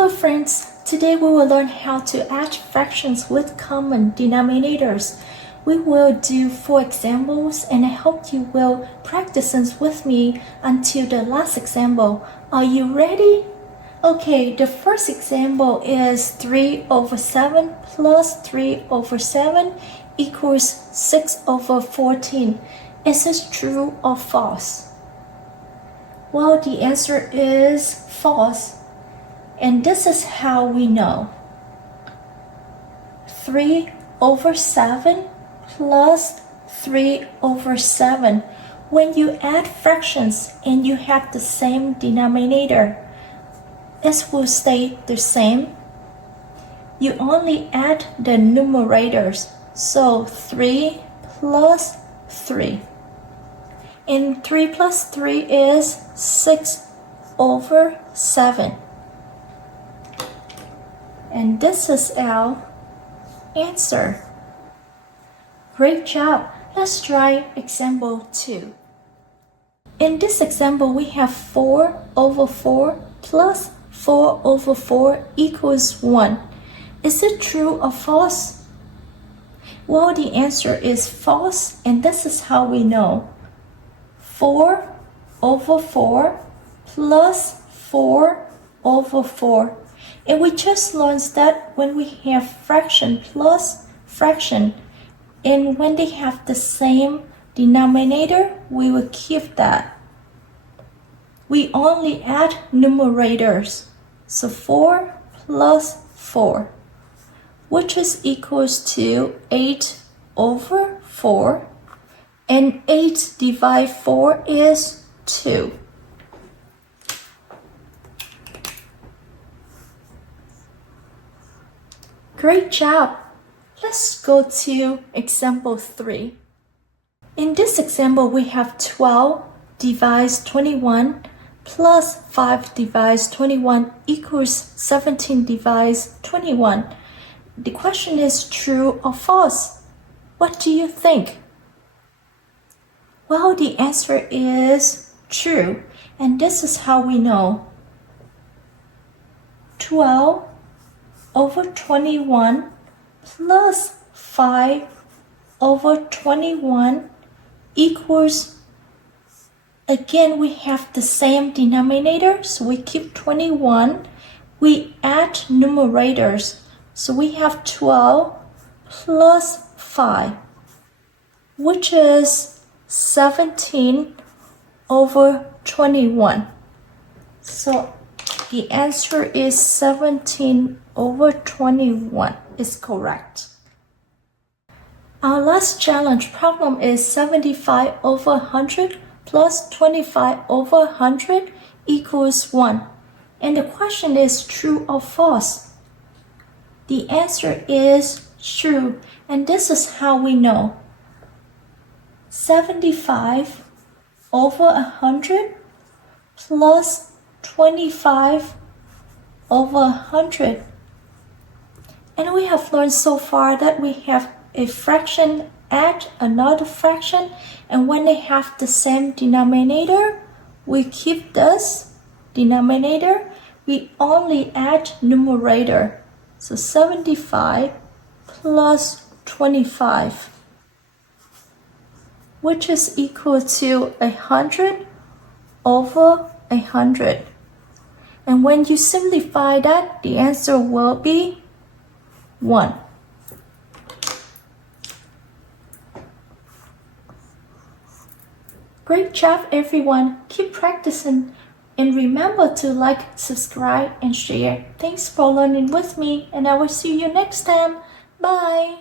Hello friends, today we will learn how to add fractions with common denominators. We will do 4 examples and I hope you will practice with me until the last example. Are you ready? Okay, the first example is 3 over 7 plus 3 over 7 equals 6 over 14. Is this true or false? Well, the answer is false. And this is how we know. 3 over 7 plus 3 over 7. When you add fractions and you have the same denominator, it will stay the same. You only add the numerators. So 3 plus 3. And 3 plus 3 is 6 over 7. And this is our answer. Great job! Let's try example 2. In this example, we have 4 over 4 plus 4 over 4 equals 1. Is it true or false? Well, the answer is false, and this is how we know. 4 over 4 plus 4 over 4. And we just learned that when we have fraction plus fraction, and when they have the same denominator, we will keep that. We only add numerators. So 4 plus 4, which is equals to 8 over 4. And 8 divided 4 is 2. Great job! Let's go to example 3. In this example, we have 12 divides 21 plus 5 divides 21 equals 17 divides 21. The question is true or false? What do you think? Well, the answer is true, and this is how we know. 12 over 21 plus 5 over 21 equals, again we have the same denominator, so we keep 21. We add numerators, so we have 12 plus 5, which is 17 over 21. So the answer is 17 over 21 is correct. Our last challenge problem is 75 over 100 plus 25 over 100 equals 1. And the question is true or false? The answer is true, and this is how we know. 75 over 100 plus 25 over 100. And we have learned so far that we have a fraction add another fraction, and when they have the same denominator, we keep this denominator. We only add numerator. So 75 plus 25, which is equal to 100 over 100. And when you simplify that, the answer will be 1. Great job, everyone. Keep practicing. And remember to like, subscribe, and share. Thanks for learning with me, and I will see you next time. Bye.